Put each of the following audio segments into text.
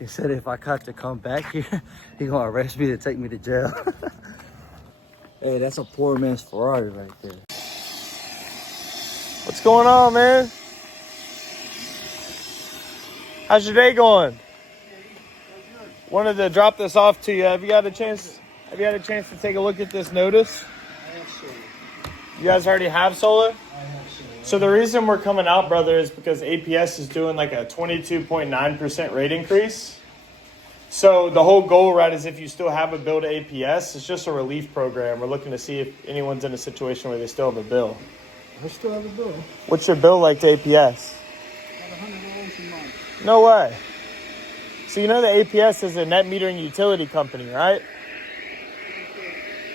He said if I got to come back here, he gonna arrest me to take me to jail. Hey, that's a poor man's Ferrari right there. What's going on, man? How's your day going? Wanted to drop this off to you. Have you had a chance to take a look at this notice? I have solar. You guys already have solar? I have solar. So the reason we're coming out, brother, is because APS is doing like a 22.9% rate increase. So the whole goal, right, is if you still have a bill to APS, it's just a relief program. We're looking to see if anyone's in a situation where they still have a bill. I still have a bill. What's your bill like to APS? About $100 a month. No way. So you know the APS is a net metering utility company, right?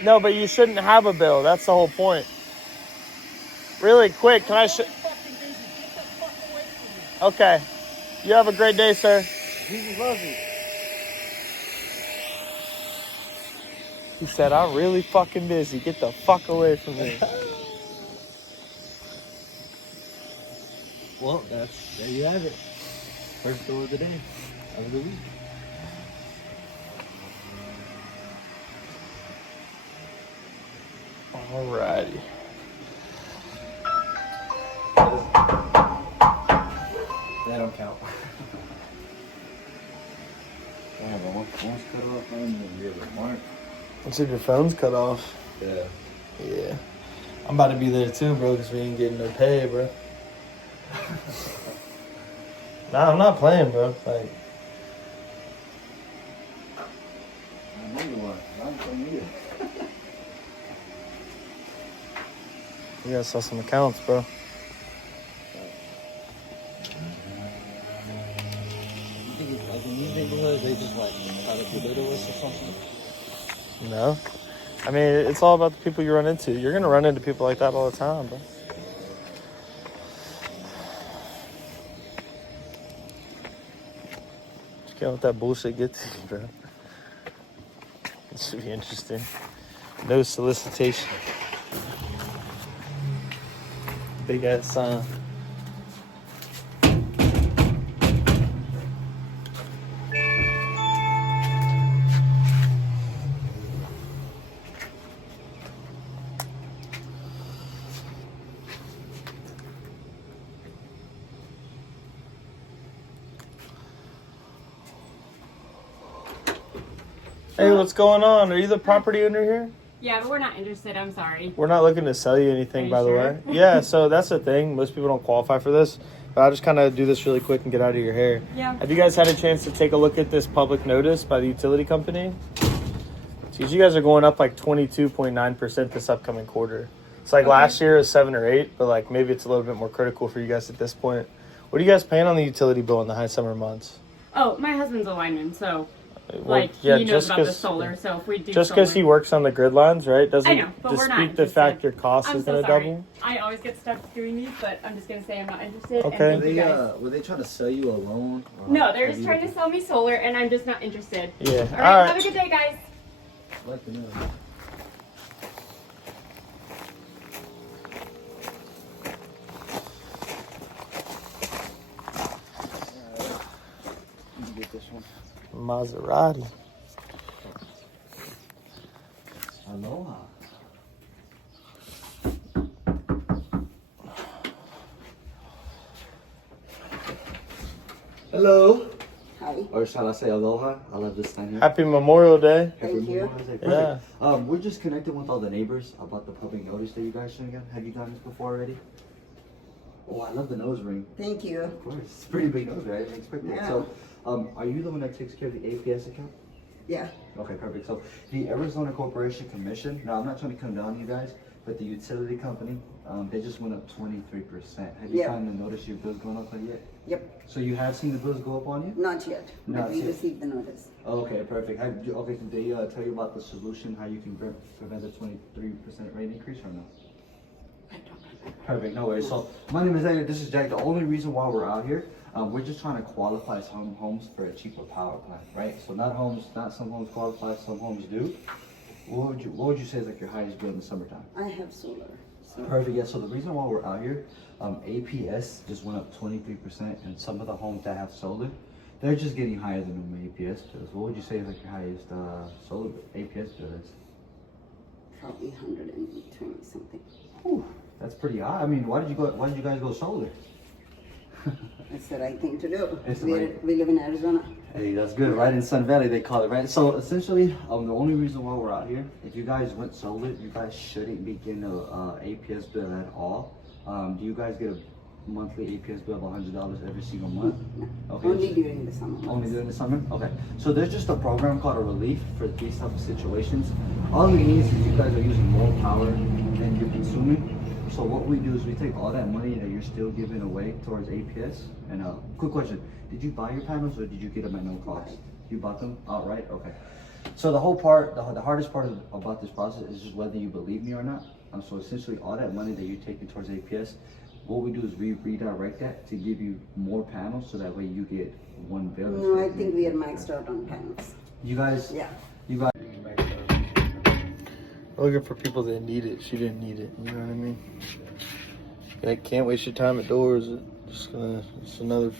No, but you shouldn't have a bill. That's the whole point. Really quick, can I Okay. You have a great day, sir. Jesus loves you. He said, I'm really fucking busy. Get the fuck away from me. Well, there you have it. First door of the day, of the week. Alrighty. That don't count. Yeah, but one's cut off and the other mark. Let's see if your phone's cut off. Yeah. Yeah. I'm about to be there too, bro, because we ain't getting no pay, bro. Nah, I'm not playing, bro. Like, I know you are. I'm from you. you gotta sell some accounts, bro. You think like in these neighborhoods, they just like try to belittle us or something? No. I mean, it's all about the people you run into. You're gonna run into people like that all the time, bro. Just can't let that bullshit get to you, bro. It should be interesting. No solicitation. Big ass sign. Hey, what's going on? Are you the property owner here? Yeah, but we're not interested. I'm sorry. We're not looking to sell you anything, by the sure? way. Yeah, so that's the thing. Most people don't qualify for this. But I'll just kind of do this really quick and get out of your hair. Yeah. Have you guys had a chance to take a look at this public notice by the utility company? Because you guys are going up like 22.9% this upcoming quarter. It's like last year is 7 or 8, but like maybe it's a little bit more critical for you guys at this point. What are you guys paying on the utility bill in the high summer months? Oh, my husband's a lineman, so Well, like yeah, he knows just about the 'cause- solar. So if we do Just because solar, he works on the grid lines, right? Doesn't I know, but we're not dispute the fact interested. your cost I'm is so going to sorry. double. I always get stuck doing these, but I'm just gonna say I'm not interested. Okay. And thank you guys. Were they trying to sell you a loan? No, they're just trying to sell me solar, and I'm just not interested. Yeah. All right, have a good day, guys. I'd like to know. You can get this one. Maserati. Aloha. Hello. Hi. Or shall I say aloha? I love this sign here. Happy Memorial Day. Thank you. Yeah. We're just connecting with all the neighbors about the public notice that you guys should get. Have you done this before already? Oh, I love the nose ring. Thank you. Of course. It's a pretty big nose ring. I didn't expect that. Yeah. So, are you the one that takes care of the APS account? Yeah. Okay, perfect. So, the Arizona Corporation Commission, now I'm not trying to come down on you guys, but the utility company, they just went up 23%. Have you Yeah. finally noticed your bills going up yet? Yep. So you have seen the bills go up on you? Not yet. Not But we yet. received the notice. Okay, perfect. Okay, did they tell you about the solution, how you can prevent the 23% rate increase or no? I don't remember. Perfect, no worries. So my name is Edgar, this is Jack. The only reason why we're out here, we're just trying to qualify some homes for a cheaper power plan, right? So not some homes qualify, some homes do. What would you say is like your highest bill in the summertime? I have solar. So Perfect, yeah. So the reason why we're out here, APS just went up 23%, and some of the homes that have solar, They're just getting higher than normal APS bills. What would you say is like your highest solar APS bill is? Probably 120 something. Whew, that's pretty high. I mean, why did you guys go solar? It's the right thing to do. It's the We live in Arizona. Hey, that's good. Right in Sun Valley, they call it, right? So essentially, the only reason why we're out here, if you guys went solar, you guys shouldn't be getting a APS bill at all. Do you guys get a monthly APS bill of $100 every single month? Okay. Only during the summer. Only during the summer? Okay. So there's just a program called a relief for these type of situations. All it means is you guys are using more power than you're consuming. So what we do is we take all that money that you're still giving away towards APS. And quick question, did you buy your panels or did you get them at no cost? You bought them outright? Okay. So the whole part, the hardest part about this process is just whether you believe me or not. So essentially all that money that you're taking towards APS, what we do is we redirect that to give you more panels so that way you get one bill. No, I think we are maxed out on panels. You guys? Yeah. You guys? Looking for people that need it. She didn't need it. You know what I mean? I can't waste your time at doors. It's another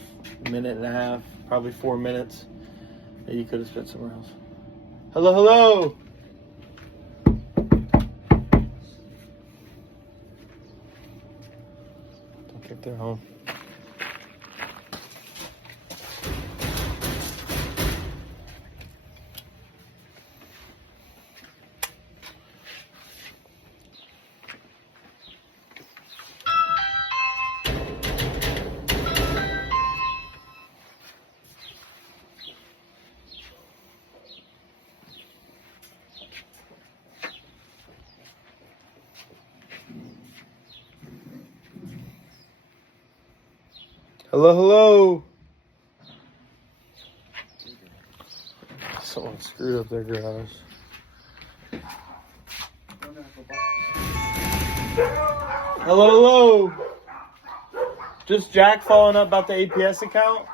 minute and a half, probably 4 minutes that you could have spent somewhere else. Hello, hello. Don't think they're home. Hello, hello. Someone screwed up their garage. Hello, hello. Just Jack following up about the APS account.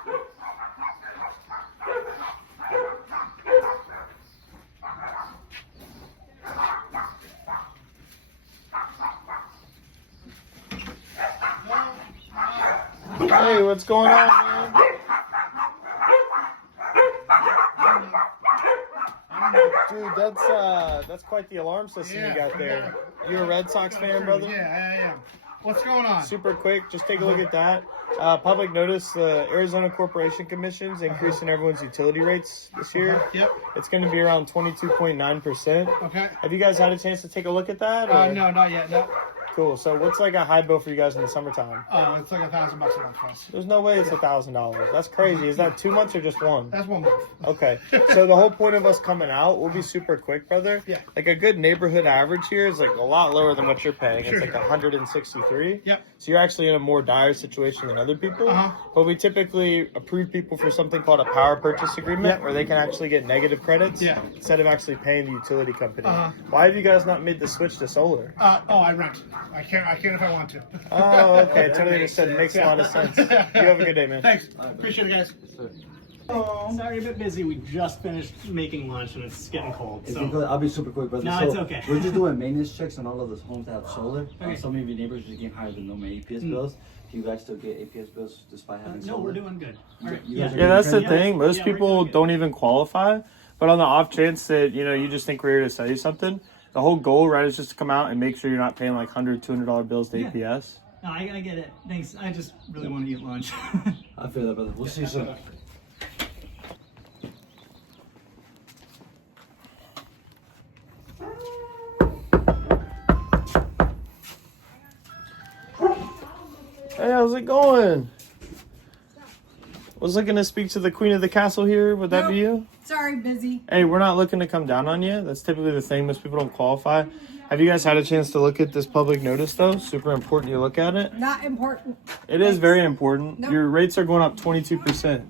Hey, what's going on, man? Dude, that's quite the alarm system you got there. You a Red Sox fan, brother? Yeah, I am. What's going on? Super quick, just take a look at that. Public notice, the Arizona Corporation Commission's increasing everyone's utility rates this year. Yep. It's going to be around 22.9%. Okay. Have you guys had a chance to take a look at that? or- No, not yet. No. Cool. So what's like a high bill for you guys in the summertime? Oh, it's like $1,000 a month for us. There's no way it's $1,000. That's crazy. Is that 2 months or just one? That's 1 month. Okay. So the whole point of us coming out, we'll be super quick, brother. Yeah. Like a good neighborhood average here is like a lot lower than what you're paying. Sure. It's like 163. Yep. So you're actually in a more dire situation than other people. Uh-huh. But we typically approve people for something called a power purchase agreement, Yep. where they can actually get negative credits Yeah. instead of actually paying the utility company. Uh-huh. Why have you guys not made the switch to solar? I rent. I can't if I want to. Oh, okay. Totally understood. Makes a lot of sense. You have a good day, man. Thanks. Appreciate it, guys. Sorry, a bit busy. We just finished making lunch and it's getting cold. It's So because I'll be super quick, brother. No, So it's okay. We're just doing maintenance checks on all of those homes that have solar. Okay. Some of your neighbors are getting higher than normal APS bills. Do you guys still get APS bills despite having no, solar? we're doing good. All right. You guys are Yeah, that's the Yeah. thing. Most Yeah, we're people doing good. don't even qualify. But on the off chance that, you just think we're here to sell you something, the whole goal, right, is just to come out and make sure you're not paying like $100, $200 bills to Yeah. APS. No, I get it. Thanks. I just really want to eat lunch. I feel that, brother. We'll see you soon. Hey, how's it going? Was looking to speak to the queen of the castle here. Would that be you? Sorry, busy. Hey, we're not looking to come down on you. That's typically the thing. Most people don't qualify. Have you guys had a chance to look at this public notice, though? Super important you look at it. Not important. It is very important. Nope. Your rates are going up 22%.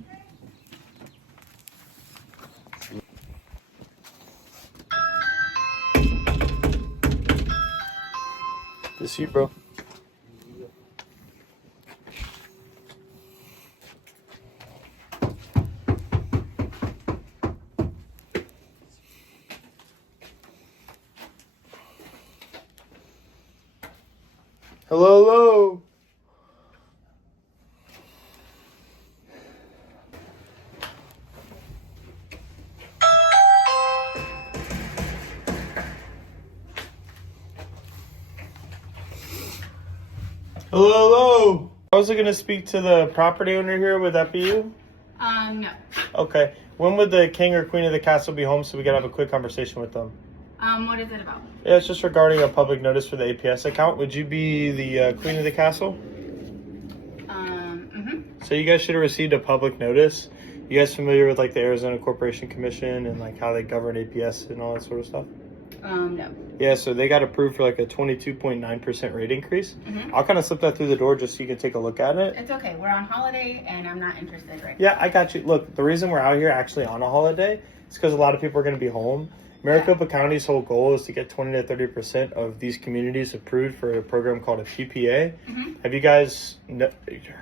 This you, bro. Hello, hello. Hello. I was looking to speak to the property owner here. Would that be you? No. Okay. When would the king or queen of the castle be home so we could have a quick conversation with them? What is it about? Yeah, it's just regarding a public notice for the APS account. Would you be the queen of the castle? So you guys should have received a public notice. You guys familiar with like the Arizona Corporation Commission and like how they govern APS and all that sort of stuff? No. Yeah, so they got approved for like a 22.9% rate increase. I'll kind of slip that through the door just so you can take a look at it. It's okay. We're on holiday and I'm not interested right Yeah, I got you. Look, the reason we're out here actually on a holiday is because a lot of people are going to be home. Maricopa County's whole goal is to get 20 to 30% of these communities approved for a program called a PPA. Have you guys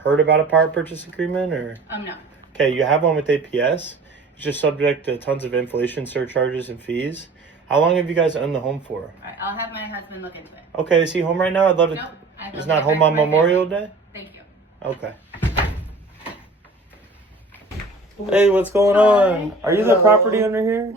heard about a power purchase agreement or? No. Okay, you have one with APS. It's just subject to tons of inflation surcharges and fees. How long have you guys owned the home for? All right, I'll have my husband look into it. Okay, is he home right now? I'd love to. No, I He's will not get home back on to my Memorial family. Day? Thank you. Okay. Hey, what's going on? Are you the property owner here?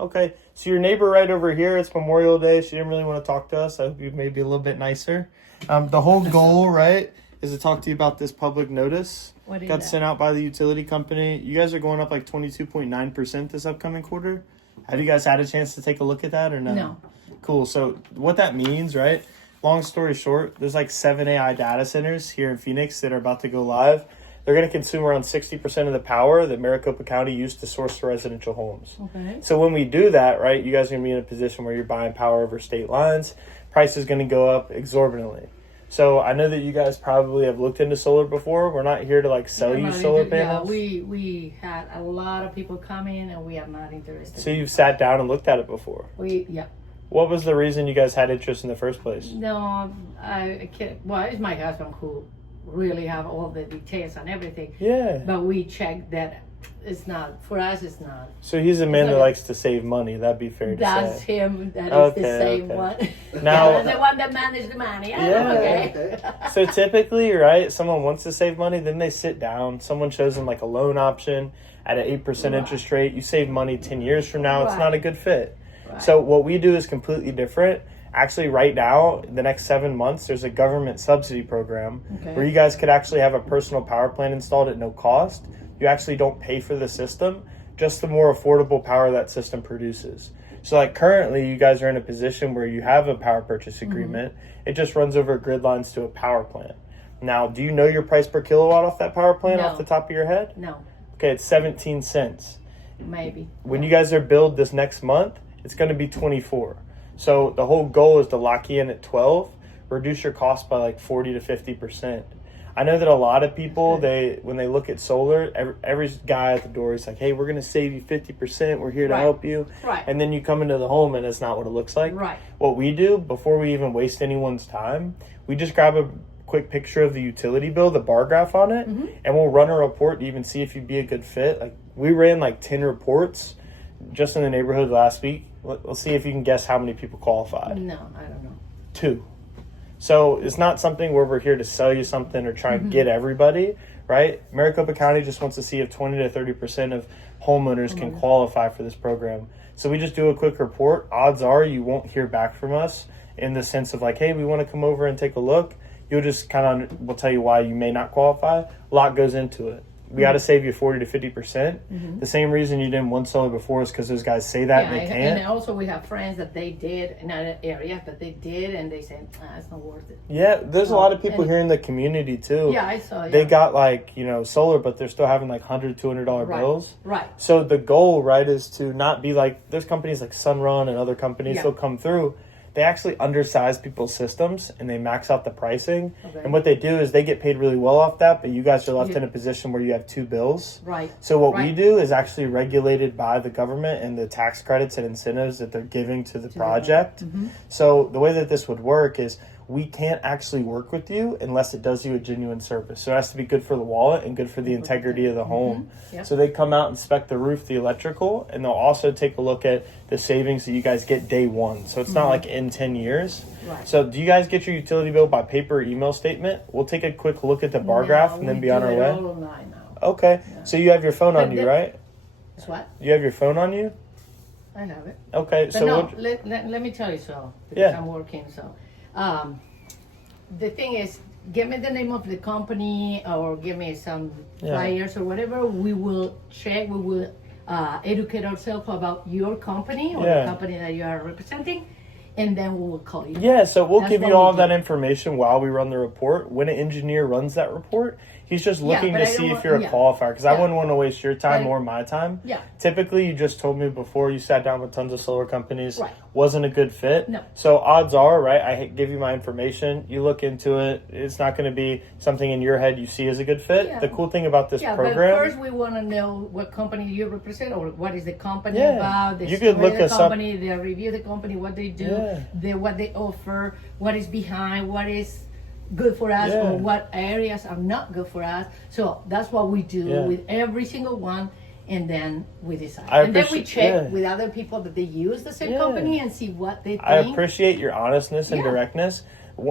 Okay, so your neighbor right over here, it's Memorial Day. She didn't really want to talk to us. I hope you may be a little bit nicer. The whole goal, right, is to talk to you about this public notice. What is Got that? sent out by the utility company. You guys are going up like 22.9% this upcoming quarter. Have you guys had a chance to take a look at that or no? No. Cool. So what that means, right? Long story short, there's like 7 AI data centers here in Phoenix that are about to go live. They're going to consume around 60% of the power that Maricopa County used to source for residential homes. Okay. So when we do that, right, you guys are going to be in a position where you're buying power over state lines. Price is going to go up exorbitantly. So I know that you guys probably have looked into solar before. We're not here to like sell you solar panels. Yeah, we had a lot of people coming and we are not interested. So you've sat down and looked at it before. Yeah. What was the reason you guys had interest in the first place? No, I can't. Well, it's my husband who really have all the details and everything. Yeah. But we checked that it's not, for us it's not. So he's a man that like- likes to save money. That'd be fair to That's say. him. That is Okay, the same okay. one. Now- That's the one that managed the money. Yeah. Okay. So typically, right, someone wants to save money, then they sit down. Someone shows them like a loan option at an 8% interest rate. You save money 10 years from now. It's Right. not a good fit. Right. So what we do is completely different. Actually, right now, the next 7 months, there's a government subsidy program Okay. where you guys could actually have a personal power plant installed at no cost. You actually don't pay for the system, just the more affordable power that system produces. So like currently, you guys are in a position where you have a power purchase agreement. It just runs over grid lines to a power plant. Now, do you know your price per kilowatt off that power plant No. off the top of your head? No, Okay, it's 17 cents. maybe. When you guys are billed this next month, it's going to be 24. So the whole goal is to lock you in at 12, reduce your cost by like 40 to 50%. I know that a lot of people, when they look at solar, every guy at the door is like, hey, we're going to save you 50%. We're here to Right. help you. Right. And then you come into the home and it's not what it looks like. Right. What we do before we even waste anyone's time, we just grab a quick picture of the utility bill, the bar graph on it, and we'll run a report to even see if you'd be a good fit. Like we ran like 10 reports just in the neighborhood last week. Let's see if you can guess how many people qualified. No, I don't know. 2. So it's not something where we're here to sell you something or try and get everybody, right? Maricopa County just wants to see if 20 to 30% of homeowners can qualify for this program. So we just do a quick report. Odds are you won't hear back from us in the sense of like, hey, we want to come over and take a look. You'll just kind of, we'll tell you why you may not qualify. A lot goes into it. We got to save you 40 to 50%. The same reason you didn't want solar before is because those guys say that and they can't. And also we have friends that they did in other areas that they did, and they said, it's not worth it. Yeah, there's a lot of people and- here in the community too. Yeah, I saw. They yeah. got like, solar, but they're still having like $100, $200 Right. bills. Right. So the goal, right, is to not be like, there's companies like Sunrun and other companies Yeah. that'll come through. They actually undersize people's systems and they max out the pricing. Okay. And what they do is they get paid really well off that, but you guys are left Yeah. in a position where you have 2 bills. Right. So what we Right. do is actually regulated by the government and the tax credits and incentives that they're giving to the project. So the way that this would work is we can't actually work with you unless it does you a genuine service. So it has to be good for the wallet and good for the integrity of the home. Yep. So they come out, inspect the roof, the electrical, and they'll also take a look at the savings that you guys get day one. So it's not like in 10 years. Right. So do you guys get your utility bill by paper or email statement? We'll take a quick look at the bar graph and then be on our way. All online now. Okay. So you have your phone on But you, the- right? It's what? You have your phone on you? I have it. Okay. But So no, what, let me tell you so. Because Yeah. I'm working, so. The thing is, give me the name of the company or give me some Yeah. flyers or whatever. We will check. We will educate ourselves about your company or Yeah. the company that you are representing, and then we will call you. Yeah, so we'll That's give what you we all of do. that information while we run the report. When an engineer runs that report, he's just Yeah, looking but to I don't see if want- you're a yeah. qualifier, because I Yeah. wouldn't want to waste your time But- or my time. Yeah. Typically, you just told me before you sat down with tons of solar companies, Right. wasn't a good fit. No. So odds are, right, I give you my information, you look into it, it's not going to be something in your head you see as a good fit. Yeah. The cool thing about this Yeah, program... but first we want to know what company you represent or what is the company Yeah. about. The You could story look of us the up- company, the review of the company, what they do, Yeah. what they offer, what is behind, what is good for us, Yeah. or what areas are not good for us. So that's what we do Yeah. with every single one, and then we decide. I And then we appreciate- check yeah. with other people that they use the same Yeah. company and see what they think. I appreciate your honestness and Yeah. Mm-hmm. directness.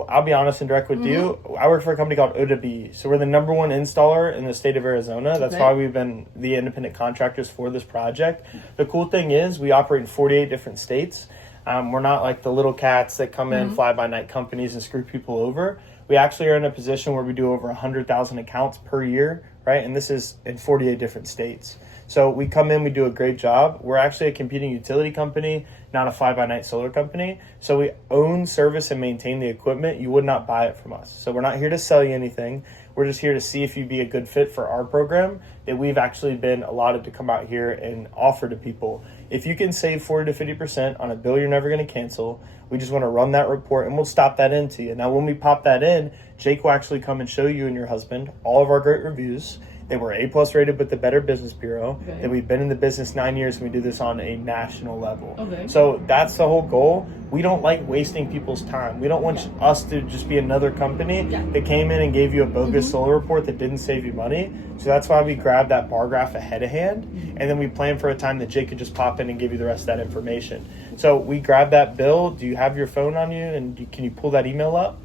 I'll be honest and direct with you. I work for a company called OWE. So we're the #1 installer in the state of Arizona. That's Okay. why we've been the independent contractors for this project. The cool thing is we operate in 48 different states. We're not like the little cats that come Mm-hmm. in, fly-by-night companies and screw people over. We actually are in a position where we do over 100,000 accounts per year, right? And this is in 48 different states. So we come in, we do a great job. We're actually a competing utility company, not a fly-by-night solar company. So we own, service, and maintain the equipment. You would not buy it from us. So we're not here to sell you anything. We're just here to see if you'd be a good fit for our program that we've actually been allotted to come out here and offer to people. If you can save 40 to 50% on a bill you're never going to cancel, we just want to run that report and we'll stop that into you. Now, when we pop that in, Jake will actually come and show you and your husband all of our great reviews. They were A+ rated with the Better Business Bureau. Okay. That we've been in the business 9 years and we do this on a national level. Okay. So that's the whole goal. We don't like wasting people's time. We don't want us to just be another company Yeah. that came in and gave you a bogus solar report that didn't save you money. So that's why we grabbed that bar graph ahead of hand. And then we plan for a time that Jake could just pop in and give you the rest of that information. So we grab that bill. Do you have your phone on you? And can you pull that email up?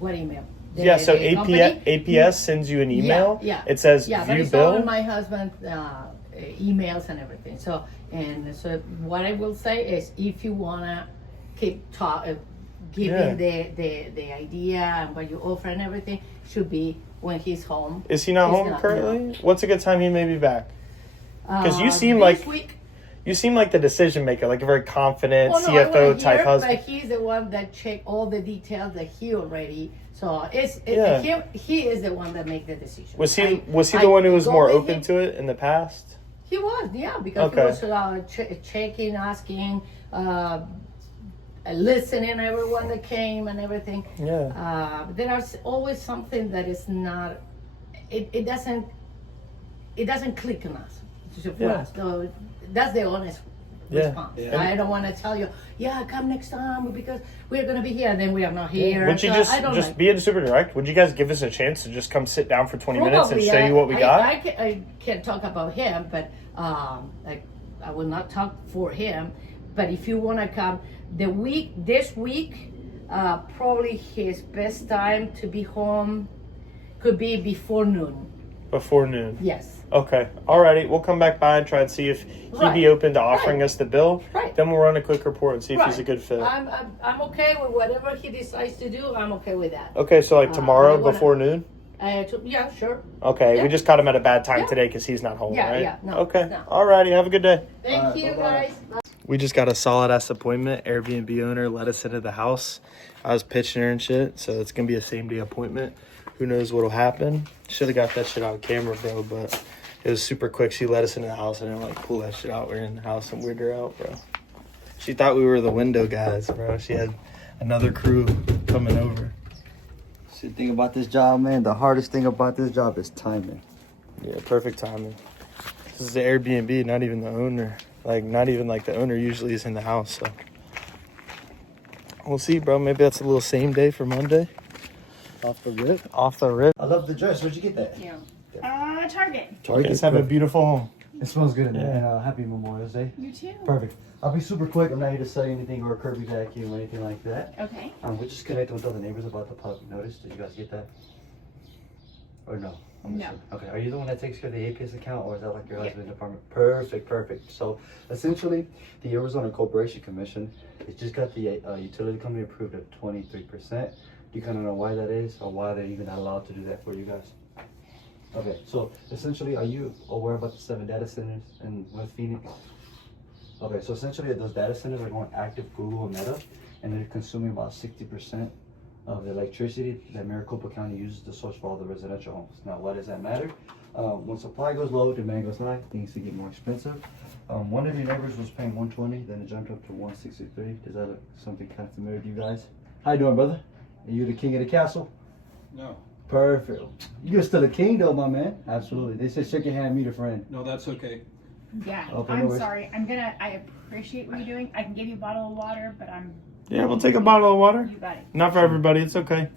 What email? Yeah, so the company? APS sends you an email. Yeah. It says Yeah, but view it's all bill. in my husband's emails and everything. So what I will say is, if you wanna keep giving the idea and what you offer and everything, should be when he's home. Is he not He's home not, currently? What's a good time he may be back? 'Cause you seem this like- week, You seem like the decision maker, like a very confident well, no, I CFO wanna type hear, husband. but he's the one that checked all the details that he already. So Yeah. he is the one that make the decision. Was he I- the I one who was go more with open him. to it in the past? He was, yeah, because Okay. he was checking, asking, listening everyone that came and everything. Yeah. There is always something that is not. It doesn't click on us. For Yeah. us. So that's the honest Yeah. response. Yeah. I don't want to tell you, yeah, come next time because we're gonna be here, and then we are not here. Would you So just I don't like, being super direct? Would you guys give us a chance to just come sit down for 20 minutes and Probably, show you what we got? I can't talk about him, but I will not talk for him. But if you want to come this week, probably his best time to be home could be before noon. Before noon. Yes. Okay. Alrighty. We'll come back by and try and see if he'd Right. be open to offering Right. us the bill. Right. Then we'll run a quick report and see if he's a Right. good fit. I'm okay with whatever he decides to do. I'm okay with that. Okay, so like tomorrow I wanna- before noon? Yeah, sure. Okay, Yeah. we just caught him at a bad time Yeah. today because he's not home, Yeah, right? yeah, no, okay. no. Alrighty, have a good day. Thank Alright, you, bye-bye. guys. We just got a solid ass appointment. Airbnb owner let us into the house. I was pitching her and shit, so it's gonna be a same day appointment. Who knows what'll happen? Should have got that shit on camera, bro, but it was super quick. She let us into the house and then like pull that shit out. We're in the house and weirded her out, bro. She thought we were the window guys, bro. She had another crew coming over. See, the thing about this job, man, the hardest thing about this job is timing. Yeah, perfect timing. This is the Airbnb, not even the owner. Like, not even like the owner usually is in the house, so. We'll see, bro. Maybe that's a little same day for Monday. Off the rip. Off the rip. I love the dress. Where'd you get that? Target. You guys have a beautiful home. It smells good in there. Yeah. And happy Memorial Day. You too. Perfect. I'll be super quick. I'm not here to sell you anything or curb your vacuum or anything like that. Okay. We're just connecting with other neighbors about the public notice. Did you guys get that? Or no? I'm No. assuming. Okay. Are you the one that takes care of the APS account, or is that like your Yeah. husband's department? Perfect. Perfect. So essentially, the Arizona Corporation Commission, it just got the utility company approved at 23%. Do you kind of know why that is, or why they're even not allowed to do that for you guys? Okay, so essentially, are you aware about the 7 data centers in West Phoenix? Okay, so essentially those data centers are going active Google and Meta, and they're consuming about 60% of the electricity that Maricopa County uses to source for all the residential homes. Now, why does that matter? When supply goes low, demand goes high, things to get more expensive. One of your neighbors was paying $120, then it jumped up to $163. Does that look something kind of familiar to you guys? How you doing, brother? Are you the king of the castle? No. Perfect. You're still a king, though, my man. Absolutely. They said shake your hand, meet a friend. No, that's okay. Yeah, Okay, no I'm worries. sorry. I appreciate what you're doing. I can give you a bottle of water, but Yeah, we'll take a bottle of water. you got it. Not for everybody. It's okay.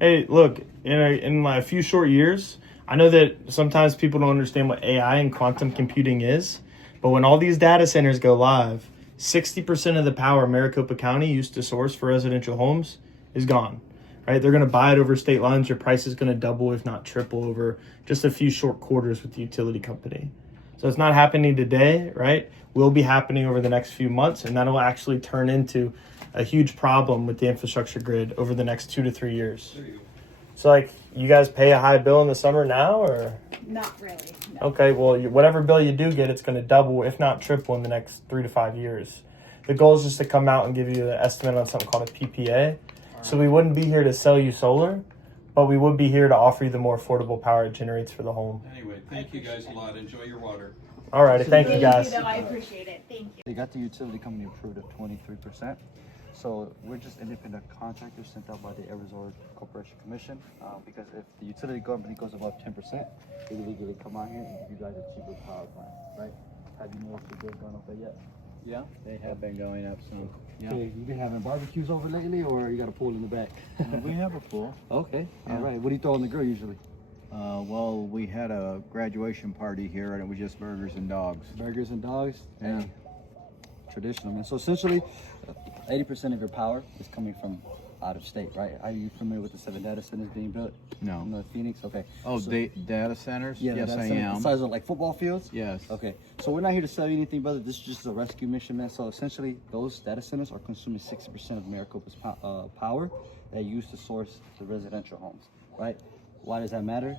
Hey, look, in like a few short years, I know that sometimes people don't understand what AI and quantum computing is, but when all these data centers go live, 60% of the power Maricopa County used to source for residential homes is gone, right? They're going to buy it over state lines. Your price is going to double, if not triple, over just a few short quarters with the utility company. So it's not happening today, right? Will be happening over the next few months, and that'll actually turn into a huge problem with the infrastructure grid over the next 2 to 3 years. There you go. So, like, you guys pay a high bill in the summer now, or? Not really. No. Okay, well, whatever bill you do get, it's going to double, if not triple, in the next 3 to 5 years. The goal is just to come out and give you an estimate on something called a PPA. So we wouldn't be here to sell you solar, but we would be here to offer you the more affordable power it generates for the home. Anyway, thank you guys a lot. Enjoy your water. Alrighty, thank you guys. Though, I appreciate it. Thank you. They got the utility company approved at 23%. So we're just independent contractors sent out by the Arizona Corporation Commission, because if the utility company goes above 10%, they legally come out here and give you guys a cheaper power plant, right? Have you noticed the bills gone up there yet? Yeah, they have been going up some. Yeah. Okay, you been having barbecues over lately, or you got a pool in the back? We have a pool. Okay, Yeah. all right. What do you throw on the grill usually? Well, we had a graduation party here, and it was just burgers and dogs. Burgers and dogs? Yeah. Hey, traditional, man. So essentially, 80% of your power is coming from out of state, right? Are you familiar with the 7 data centers being built? No. In Phoenix? Okay. Oh, So- data centers? Yeah, Yes, data I centers am. The size of like football fields? Yes. Okay, so we're not here to sell you anything, brother. This is just a rescue mission, man. So essentially, those data centers are consuming 60% of Maricopa's power that you use to source the residential homes, right? Why does that matter?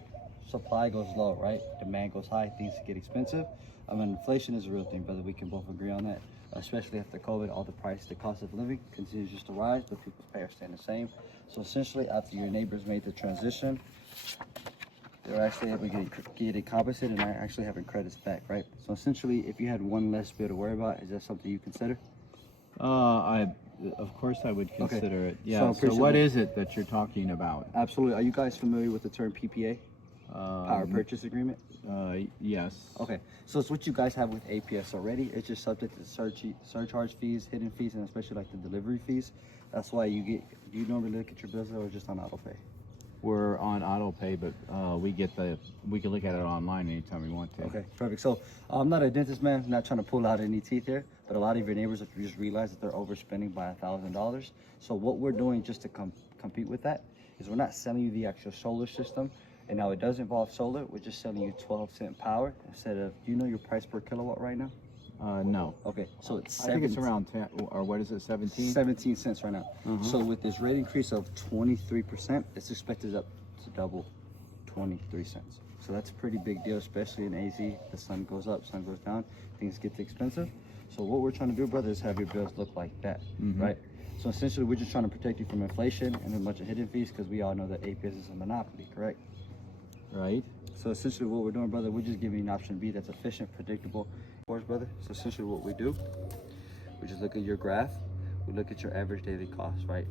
Supply goes low, right? Demand goes high, things get expensive. I mean, inflation is a real thing, brother. We can both agree on that. Especially after COVID, all the cost of living continues just to rise, but people's pay are staying the same. So essentially, after your neighbors made the transition, they're actually able to get it compensated and are actually having credits back, right? So essentially, if you had one less bill to worry about, is that something you consider? Of course I would Okay. consider it. So Yeah, so appreciate what that. is it that you're talking about? Absolutely. Are you guys familiar with the term PPA? Power Purchase Agreement? Yes. Okay, so it's what you guys have with APS already. It's just subject to surcharge fees, hidden fees, and especially like the delivery fees. That's why do you normally look at your bills or just on auto pay? We're on auto pay, but we can look at it online anytime we want to. Okay, perfect. So I'm not a dentist, man. I'm not trying to pull out any teeth here, but a lot of your neighbors have just realized that they're overspending by $1,000. So what we're doing just to compete with that is we're not selling you the actual solar system. And now it does involve solar. We're just selling you 12-cent power instead of, do you know your price per kilowatt right now? No. Okay, so it's I think it's around 10, or what is it, 17? 17 cents right now. So with this rate increase of 23%, it's expected up to double 23 cents. So that's a pretty big deal, especially in AZ. The sun goes up, sun goes down, things get expensive. So what we're trying to do, brother, is have your bills look like that, right? So essentially, we're just trying to protect you from inflation and a bunch of hidden fees because we all know that APS is a monopoly, correct? Right. So essentially what we're doing, brother, we're just giving you an option B that's efficient, predictable for us, brother. So essentially what we do, we just look at your graph, we look at your average daily cost, right?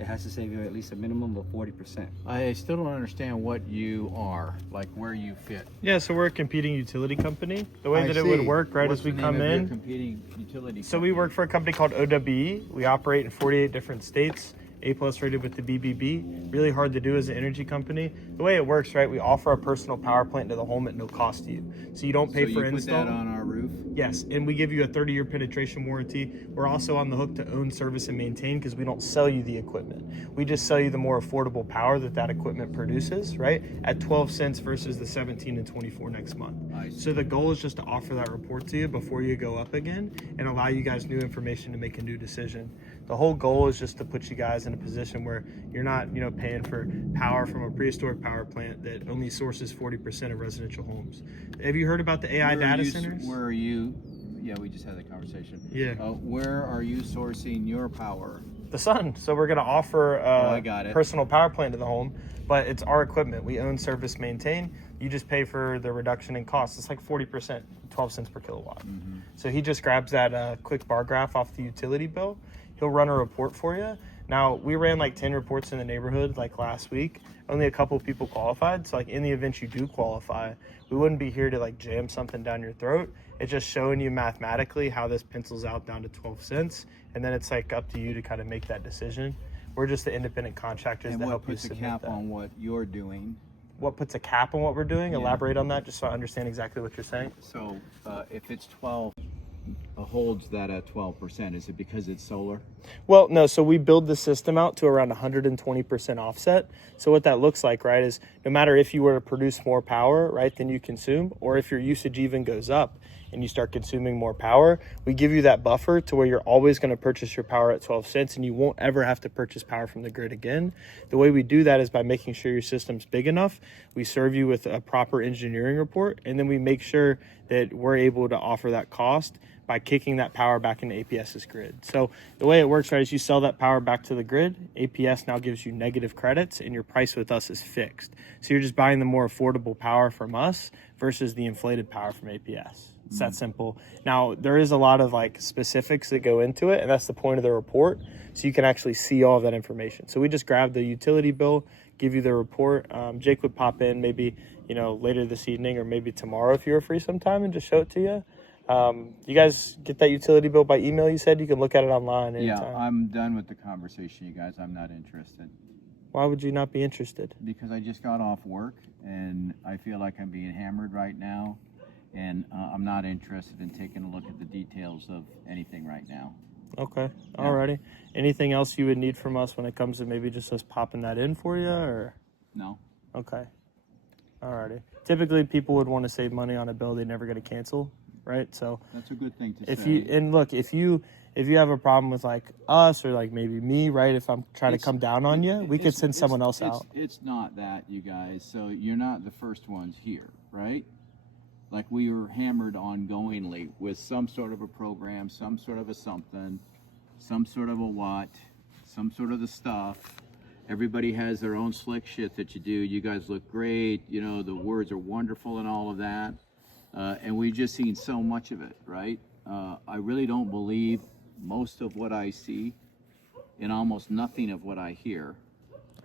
It has to save you at least a minimum of 40%. I still don't understand what you are, like where you fit. Yeah, so we're a competing utility company. The way I that it would see. work, right, What's is we the come name of your in. competing utility So we work for a company called OWE. We operate in 48 different states. A+ rated with the BBB. Really hard to do as an energy company. The way it works, right, we offer a personal power plant to the home at no cost to you. So you don't pay so for you install. put that on our roof? Yes, and we give you a 30-year penetration warranty. We're also on the hook to own, service, and maintain because we don't sell you the equipment. We just sell you the more affordable power that equipment produces, right? At 12 cents versus the 17 and 24 next month. So the goal is just to offer that report to you before you go up again and allow you guys new information to make a new decision. The whole goal is just to put you guys in a position where you're not, paying for power from a prehistoric power plant that only sources 40% of residential homes. Have you heard about the AI data centers? Where are you? Yeah, we just had that conversation. Yeah. Where are you sourcing your power? The sun. So we're going to offer I got it. personal power plant to the home, but it's our equipment. We own, service, maintain. You just pay for the reduction in cost. It's like 40%, 12 cents per kilowatt. Mm-hmm. So he just grabs that quick bar graph off the utility bill. He'll run a report for you. Now, we ran like 10 reports in the neighborhood like last week. Only a couple of people qualified. So like in the event you do qualify, we wouldn't be here to like jam something down your throat. It's just showing you mathematically how this pencils out down to 12 cents. And then it's like up to you to kind of make that decision. We're just the independent contractors And that what help you puts a submit cap that. on what you're doing? What puts a cap on what we're doing? Yeah. Elaborate on that just so I understand exactly what you're saying. So if it's 12, holds that at 12%, is it because it's solar? Well, no. So we build the system out to around 120% offset. So what that looks like, right, is no matter if you were to produce more power, right, than you consume, or if your usage even goes up and you start consuming more power, we give you that buffer to where you're always going to purchase your power at 12 cents and you won't ever have to purchase power from the grid again. The way we do that is by making sure your system's big enough. We serve you with a proper engineering report, and then we make sure that we're able to offer that cost by kicking that power back into APS's grid. So the way it works, right, is you sell that power back to the grid. APS now gives you negative credits and your price with us is fixed. So you're just buying the more affordable power from us versus the inflated power from APS. It's that simple. Now, there is a lot of like specifics that go into it, and that's the point of the report. So you can actually see all of that information. So we just grab the utility bill, give you the report. Jake would pop in maybe, later this evening or maybe tomorrow if you were free sometime and just show it to you. You guys get that utility bill by email, you said? You can look at it online anytime. Yeah, I'm done with the conversation, you guys. I'm not interested. Why would you not be interested? Because I just got off work and I feel like I'm being hammered right now. And I'm not interested in taking a look at the details of anything right now. Okay, Yeah. alrighty. Anything else you would need from us when it comes to maybe just us popping that in for you, or? No. Okay, alrighty. Typically, people would want to save money on a bill they're never going to cancel, right? So That's a good thing to if say. if you have a problem with like us or like maybe me, right? If I'm trying to come down on you, we could send someone else out. It's not that, you guys. So you're not the first ones here, right? Like we were hammered ongoingly with some sort of a program, some sort of a something, some sort of a what, some sort of the stuff. Everybody has their own slick shit that you do. You guys look great. The words are wonderful and all of that. And we've just seen so much of it, right? I really don't believe most of what I see and almost nothing of what I hear.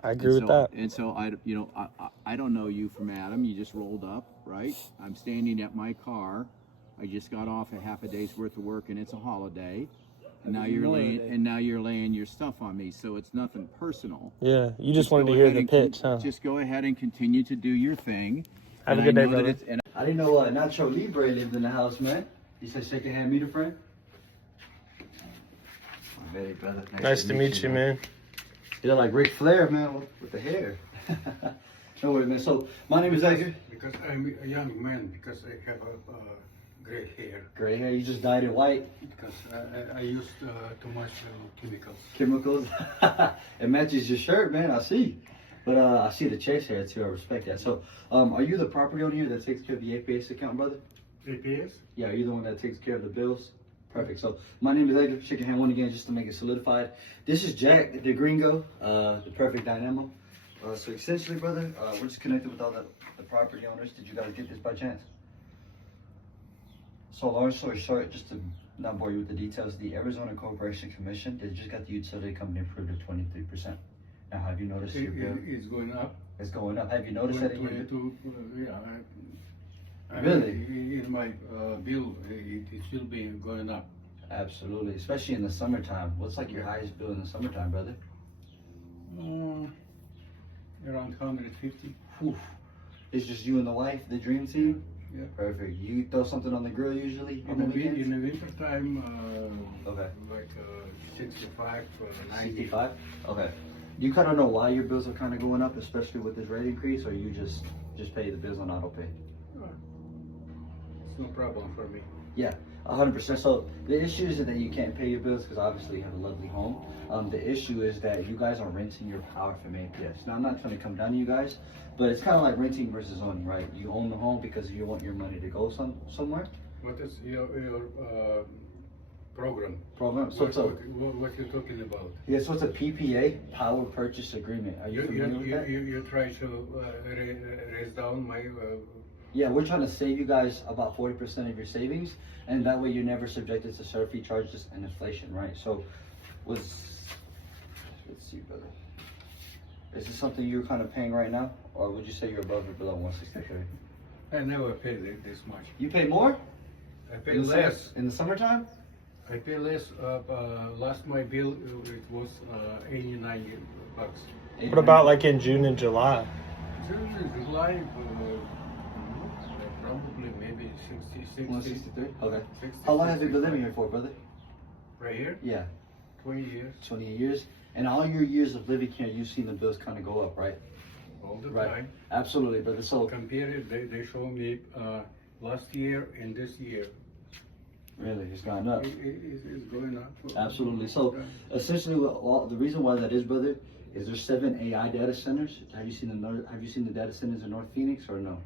I agree with that. And so I don't know you from Adam. You just rolled up, right? I'm standing at my car. I just got off a half a day's worth of work, and it's a holiday. And now you're laying your stuff on me. So it's nothing personal. Yeah, you just wanted to hear the pitch, huh? Just go ahead and continue to do your thing. Have a And good I day, know that brother. it's- and I didn't know Nacho Libre lived in the house, man. You said shake a hand, meet a friend? My baby brother. Nice to meet you, man. You look like Ric Flair, man, with the hair. No worries, man. So, my name is Edgar. Because I'm a young man, because I have a gray hair. Gray hair, you just dyed it white. Because I used too much chemicals. Chemicals. It matches your shirt, man, I see. But I see the chest hair too, I respect that. So, are you the property owner here that takes care of the APS account, brother? APS? Yeah, are you the one that takes care of the bills? Perfect. So my name is Edgar. Shake your hand one again just to make it solidified. This is Jack, the Gringo, the perfect dynamo. So essentially, brother, we're just connected with all the property owners. Did you guys get this by chance? So long story short, just to not bore you with the details, the Arizona Corporation Commission, they just got the utility company approved at 23%. Now, have you noticed your bill? It's going up. It's going up. Have you noticed that in your bill? 22, yeah. Really? In my bill, it will be going up. Absolutely, especially in the summertime. What's like your highest bill in the summertime, brother? Around 150. Whew. It's just you and the wife, the dream team? Yeah. Perfect. You throw something on the grill usually on the weekends? In the winter time, Okay. like 65, 90. 65? Okay. Do you kind of know why your bills are kind of going up, especially with this rate increase, or you just pay the bills on auto pay? It's no problem for me. Yeah, 100%. So the issue isn't that you can't pay your bills because obviously you have a lovely home. The issue is that you guys are renting your power from APS. Now I'm not trying to come down to you guys, but it's kind of like renting versus owning, right? You own the home because you want your money to go somewhere. What is your program? So it's a What you're talking about? yeah, so it's a PPA, power purchase agreement. Are you familiar with that? You try to raise down my. Yeah, we're trying to save you guys about 40% of your savings, and that way you're never subjected to service fee charges and inflation, right? So, let's see, brother. Is this something you're kind of paying right now, or would you say you're above or below 163? I never paid this much. You pay more? I pay In the less. in the summertime? I pay less. Last my bill it was 89 bucks. What about like in June and July? June, July, probably maybe 60. 163? Okay. 60, How long have you been 65. living here for, brother? Right here? Yeah, 20 years. 20 years. And all your years of living here, you've seen the bills kind of go up, right? All the Right. time. Absolutely, brother. So, Compare it, they show me last year and this year. really, it's gone up. It's going up. Absolutely. So essentially, the reason why that is, brother, is there's 7 AI data centers. Have you seen the data centers in North Phoenix or no?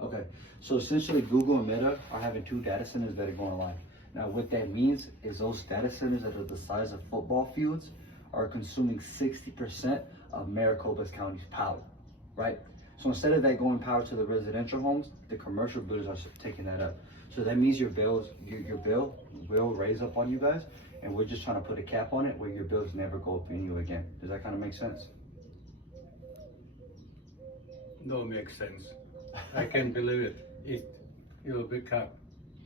Okay. So essentially, Google and Meta are having 2 data centers that are going live. Now, what that means is those data centers that are the size of football fields are consuming 60% of Maricopa County's power, right? So instead of that going power to the residential homes, the commercial builders are taking that up. So that means your bill will raise up on you guys, and we're just trying to put a cap on it where your bills never go up in you again. Does that kind of make sense? No, makes sense. I can't believe it. It will be up.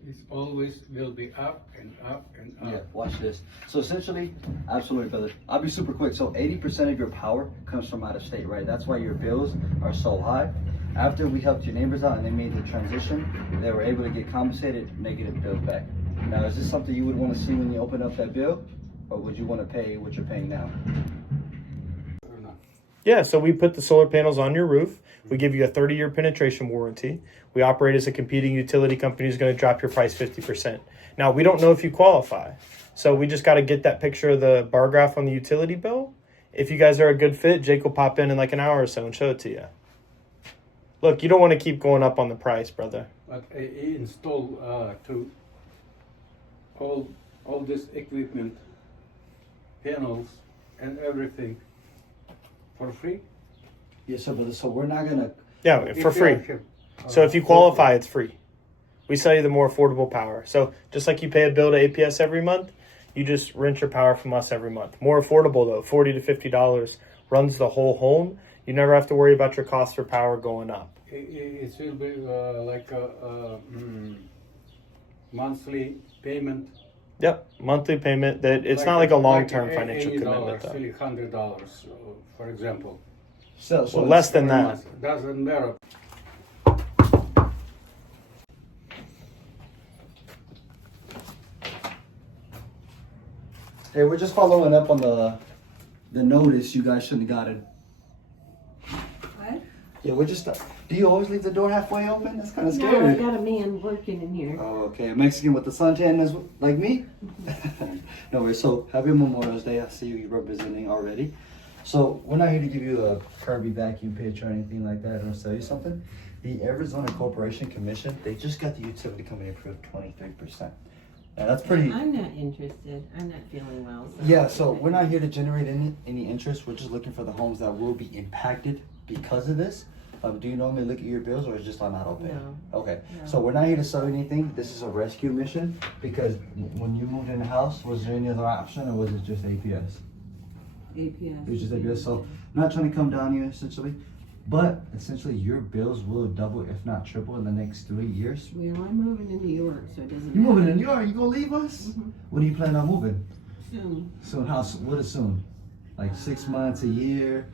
It always will be up and up and up. Yeah, watch this. So essentially, absolutely, brother. I'll be super quick. So 80% of your power comes from out of state, right? That's why your bills are so high. After we helped your neighbors out and they made the transition, they were able to get compensated negative bills back. Now, is this something you would want to see when you open up that bill, or would you want to pay what you're paying now? Or not. Yeah, so we put the solar panels on your roof. We give you a 30-year penetration warranty. We operate as a competing utility company who's going to drop your price 50%. Now, we don't know if you qualify. So we just got to get that picture of the bar graph on the utility bill. If you guys are a good fit, Jake will pop in like an hour or so and show it to you. Look, you don't want to keep going up on the price, brother. But I install to all this equipment, panels and everything for free. Yes, sir, brother. So we're not gonna. Yeah, for free. So if you qualify, it's free. We sell you the more affordable power. So just like you pay a bill to APS every month, you just rent your power from us every month. More affordable though, $40 to $50, runs the whole home. You never have to worry about your cost for power going up. It will be like a monthly payment. Yep, monthly payment. That it's not like a long-term financial commitment though. $100, for example. So Well, less than Per that. month. Doesn't matter. Hey, we're just following up on the notice you guys shouldn't have gotten. What? Yeah, we're just. Do you always leave the door halfway open? That's kind of No, scary. I got a man working in here. Oh, okay. A Mexican with the suntan is like me? No worries. So, happy Memorial's Day. I see you representing already. So, we're not here to give you a Kirby vacuum pitch or anything like that. I'm going to tell you something. The Arizona Corporation Commission, they just got the utility company approved 23%. Now, that's pretty. I'm not interested. I'm not feeling well. Yeah, so we're not here to generate any interest. We're just looking for the homes that will be impacted because of this. Do you normally look at your bills, or is it just on auto pay? No. Okay, No. so we're not here to sell you anything. This is a rescue mission, because when you moved in the house, was there any other option, or was it just APS? APS. It was just APS. So I'm not trying to come down you essentially, but essentially your bills will double, if not triple, in the next 3 years. Well, I'm moving to New York, so it doesn't You matter. moving to New York? You gonna leave us? When do you plan on moving? Soon. Soon. How? What is soon? Like 6 months, a year?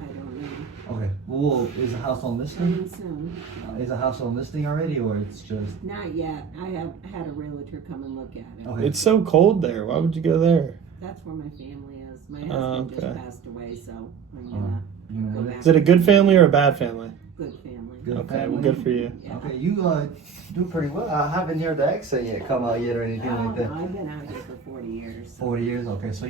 I don't know. Okay. Well, is the house on listing? Coming soon. Is the house on listing already, or it's just? Not yet. I have had a realtor come and look at it. Okay. It's so cold there. Why would you go there? That's where my family is. My husband just okay. passed away, so I'm gonna go back. Is it a good family or a bad family? Good family. Good Okay, family? well, good for you. Yeah. Okay, you do pretty well. I haven't heard the accent yet come out yet or anything Oh, like that. no, I've been out here for 40 years. So. 40 years. Okay, so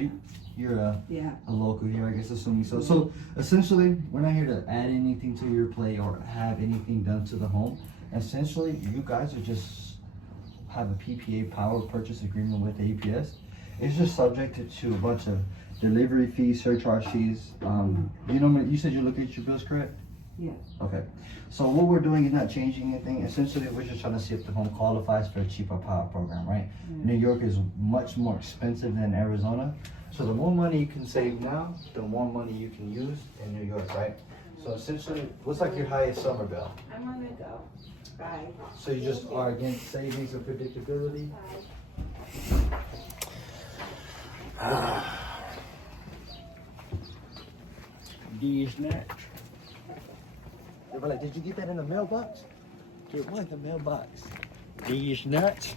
you're a Yeah. local here, I guess, assuming so. So essentially, we're not here to add anything to your play or have anything done to the home. Essentially, you guys are just have a PPA power purchase agreement with the APS. It's just subjected to a bunch of delivery fees, surcharge fees. You said you look at your bills, correct? Yeah. Okay. So what we're doing is not changing anything. Essentially, we're just trying to see if the home qualifies for a cheaper power program, right? New York is much more expensive than Arizona. So the more money you can save now, the more money you can use in New York, right? So essentially, what's like your highest summer bill? I'm gonna go. Bye. So you just are against savings and predictability? These nuts. They were like, did you get that in the mailbox? Get what? The mailbox. These nuts.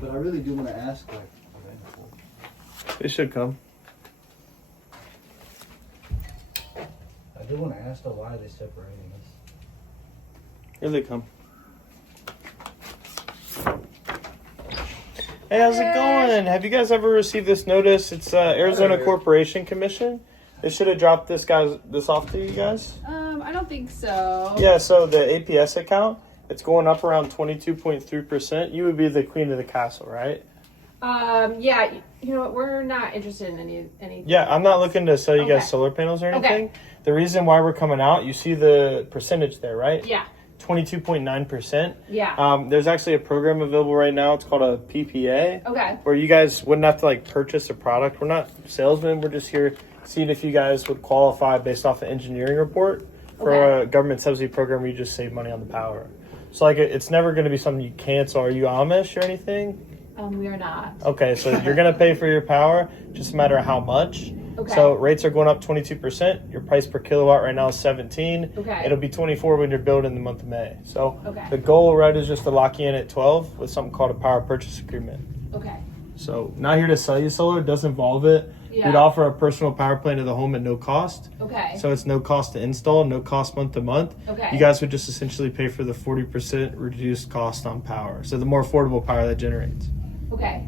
But I really do want to ask, like, They should come. I do want to ask though, why are they separating us? Here they come. Hey, how's it going? Have you guys ever received this notice? It's Arizona Corporation Commission. They should have dropped this off to you guys. I don't think so. Yeah, so the APS account, it's going up around 22.3%. You would be the queen of the castle, right? Yeah, you know what? We're not interested in any. Yeah, I'm not looking to sell you Okay. guys solar panels or anything. Okay. The reason why we're coming out, you see the percentage there, right? Yeah. 22.9%. Yeah. There's actually a program available right now. It's called a PPA. Okay. Where you guys wouldn't have to like purchase a product. We're not salesmen. We're just here seeing if you guys would qualify based off an engineering report for Okay. a government subsidy program where you just save money on the power. So like it's never going to be something you cancel. Are you Amish or anything? We are not. Okay, so you're going to pay for your power, just a matter of how much. Okay. So rates are going up 22%. Your price per kilowatt right now is 17. Okay. It'll be 24 when you're billed in the month of May. So Okay. the goal, right, is just to lock you in at 12 with something called a power purchase agreement. Okay. So not here to sell you solar. It does involve it. Yeah. We'd offer a personal power plan to the home at no cost. Okay. So it's no cost to install, no cost month to month. Okay. You guys would just essentially pay for the 40% reduced cost on power. So the more affordable power that generates. Okay.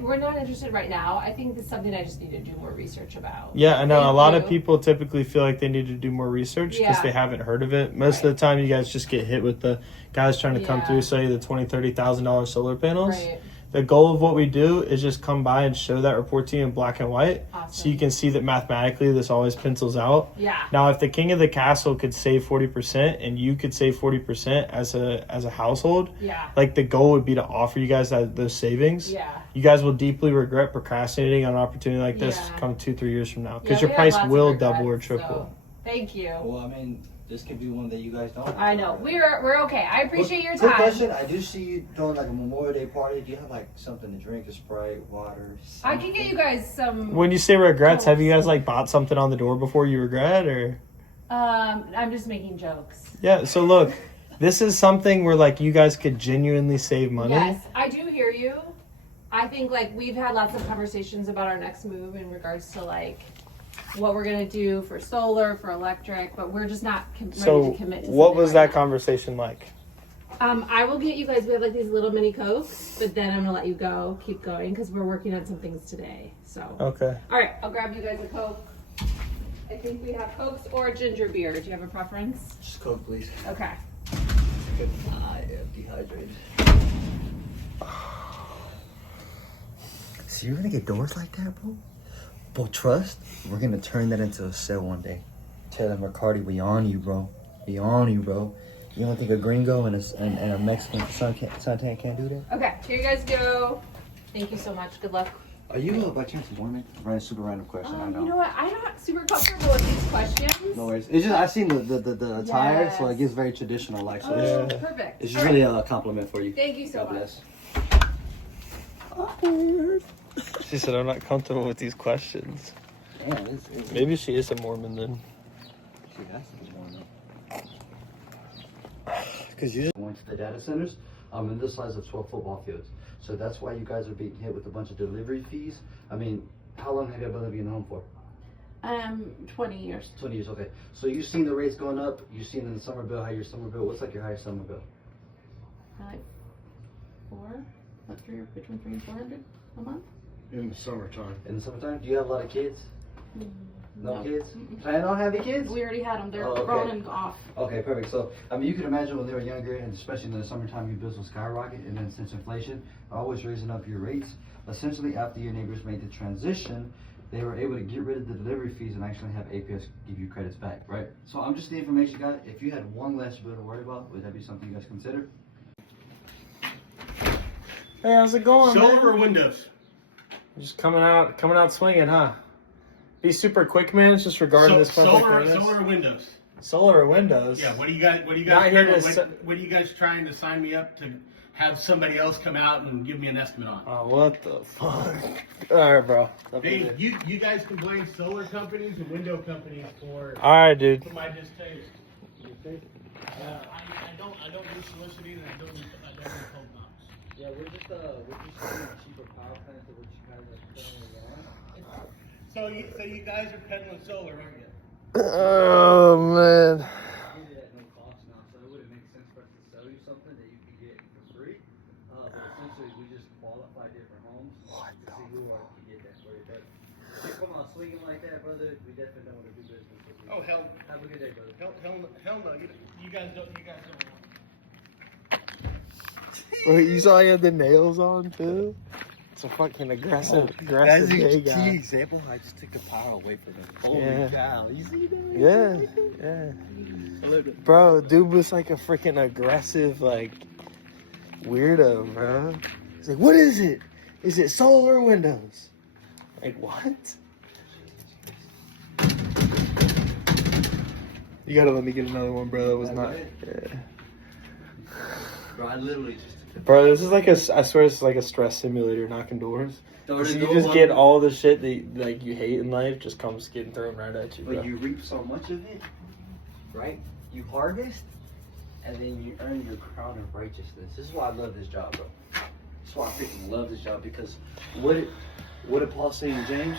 We're not interested right now. I think it's something I just need to do more research about. Yeah, I know. Thank A lot of you. people typically feel like they need to do more research because Yeah. they haven't heard of it. Most of the time, you guys just get hit with the guys trying to come Yeah. through, say the $20,000-$30,000 solar panels. Right. The goal of what we do is just come by and show that report to you in black and white, so Awesome. you can see that mathematically this always pencils out. Yeah. Now, if the king of the castle could save 40% and you could save 40% as a household, Yeah. like the goal would be to offer you guys those savings. Yeah. You guys will deeply regret procrastinating on an opportunity like this Yeah. come 2-3 years from now because Yeah, your we have price lots of will regrets, double or so triple. Thank you. Well, I mean, this could be one that you guys don't. I know. We're okay. I appreciate your Quick time. question. I do see you throwing like a Memorial Day party. Do you have like something to drink, a Sprite, water? I can get you guys some. When you say regrets, have you guys like bought something on the door before you regret or? I'm just making jokes. Yeah. So look, this is something where like you guys could genuinely save money. Yes, I do hear you. I think like we've had lots of conversations about our next move in regards to like what we're gonna do for solar, for electric, but we're just not ready So to commit to what something was right that conversation like? now. I will get you guys. We have like these little mini Cokes, but then I'm gonna let you go, keep going, because we're working on some things today. So. Okay. All right, I'll grab you guys a Coke. I think we have Cokes or ginger beer. Do you have a preference? Just Coke, please. Okay. I am dehydrated. So you're gonna get doors like that, bro? Bro, trust, we're gonna turn that into a sale one day. Tell them, Ricardi, we on you, bro. We on you, bro. You don't think a gringo and a Mexican suntan can't do that? Okay, here you guys go. Thank you so much. Good luck Are you by chance Mormon? Right, super random question. I know. You know what? I'm not super comfortable with these questions. No worries. It's just I seen the attire, so it gets very traditional like. So Oh, perfect. it's just really a compliment for you. Thank you so God much. bless. She said, I'm not comfortable with these questions. Yeah, it's Maybe she is a Mormon then. She has to be Mormon. Because you just went to the data centers, and this size of 12 football fields. So that's why you guys are being hit with a bunch of delivery fees. I mean, how long have you been living in the home for? 20 years. 20 years, okay. So you've seen the rates going up. You've seen in the summer bill how your summer bill. What's like your highest summer bill? Like between 300 and 400 a month. In the summertime. In the summertime, do you have a lot of kids? No kids? Mm-mm. Plan on having kids? We already had them. They're Oh, okay. grown and off. Okay, perfect. So, I mean, you can imagine when they were younger, and especially in the summertime, your bills will skyrocket, and then since inflation, always raising up your rates. Essentially, after your neighbors made the transition, they were able to get rid of the delivery fees and actually have APS give you credits back, right? So, I'm just the information guy. If you had one less bill to worry about, would that be something you guys consider? Hey, how's it going, Solar man? or windows? Just coming out swinging, huh? Be super quick, man. It's just regarding this public notice. Solar or windows? Solar or windows? Yeah. What do you guys? Not here to What are you guys trying to sign me up to have somebody else come out and give me an estimate on? Oh, what the fuck? All right, bro. Hey, you guys can blame solar companies and window companies for All right, dude. my distaste. I don't do soliciting and I don't do cold knocks. Yeah, we're just doing cheaper power plants that what you guys are currently on. So you guys are peddling solar, aren't you? Oh, man. Get it at no cost now, so it wouldn't make sense for us to sell you something that you can get for free. But essentially, we just qualify different homes to see who can get that for you. But if you come out swinging like that, brother, we definitely don't want to do business with you. Oh hell! Have a good day, brother. Hell no! You guys don't. Wait, you saw he had the nails on, too? It's a fucking aggressive gay guy. example. I just took the power away from him. Yeah. cow! You see that? Yeah. Bro, dude was like a freaking aggressive, like, weirdo, bro. He's like, what is it? Is it solar or windows? Like, what? You gotta let me get another one, bro. That was not. Yeah. Bro, I literally just. Bro, this is like I swear this is like a stress simulator knocking doors. So you door just one- get all the shit that like you hate in life just comes getting thrown right at you, bro. But you reap so much of it, right? You harvest, and then you earn your crown of righteousness. This is why I love this job, bro. This is why I freaking love this job, because what did Paul say in James?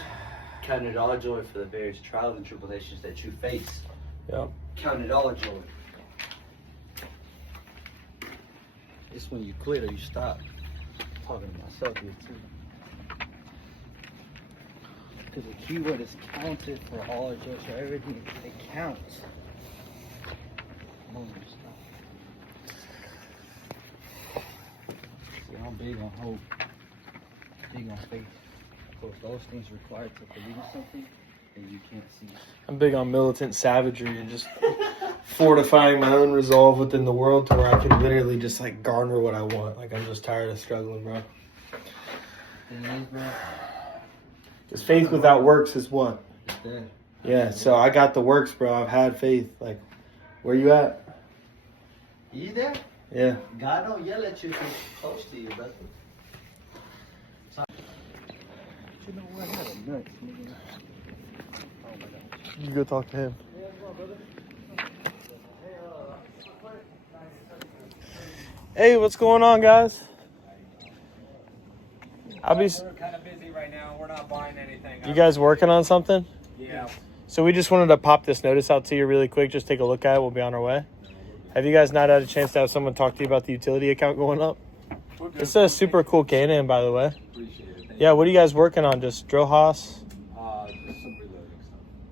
Count it all joy for the various trials and tribulations that you face. Yep. Count it all joy. It's when you quit or you stop. I'm talking to myself here too. Because the key word is counted for all joy. So everything, it counts. Come on, stop. See, I'm big on hope. Big on faith. Of course, those things required to believe in something that you can't see. I'm big on militant savagery and just fortifying my own resolve within the world to where I can literally just like garner what I want. Like I'm just tired of struggling, bro. It is, bro. Because faith without works is what? It's dead. Yeah, so I got the works, bro. I've had faith. Like, where you at? You there? Yeah. God don't yell at you if he's close to you, brother. You know what? I had a nut. Oh my gosh. You go talk to him. Hey, what's going on, guys? I'll be. We're kind of busy right now. We're not buying anything. You guys working on something? Yeah. So we just wanted to pop this notice out to you really quick. Just take a look at it. We'll be on our way. Have you guys not had a chance to have someone talk to you about the utility account going up? It's a super cool Can-Am, by the way. Appreciate it. Yeah, what are you guys working on? Just drill hoss? Just some reloading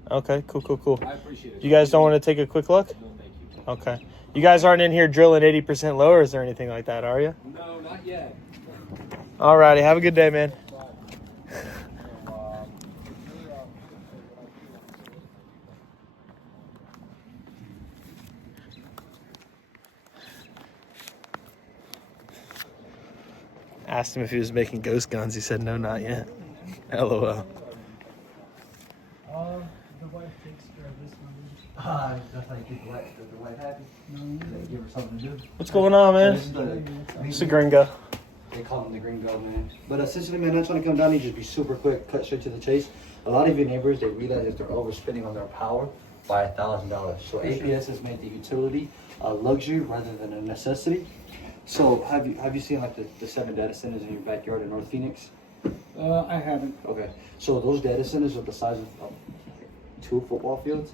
stuff. Okay, cool. I appreciate it. You guys don't want to take a quick look? No, thank you. Okay. You guys aren't in here drilling 80% lowers or anything like that, are you? No, not yet. Alrighty, have a good day, man. Asked him if he was making ghost guns. He said, no, not yet. LOL. The wife takes care of this one. That's how you keep the wife happy. Give her something to do. What's going on, man? It's the gringo. They call him the gringo, man. But essentially, man, not trying to come down here, just be super quick, cut straight to the chase. A lot of your neighbors, they realize that they're overspending on their power by $1,000. So APS has made the utility a luxury rather than a necessity. So have you seen like the 7 data centers in your backyard in North Phoenix? I haven't. Okay, so those data centers are the size of 2 football fields.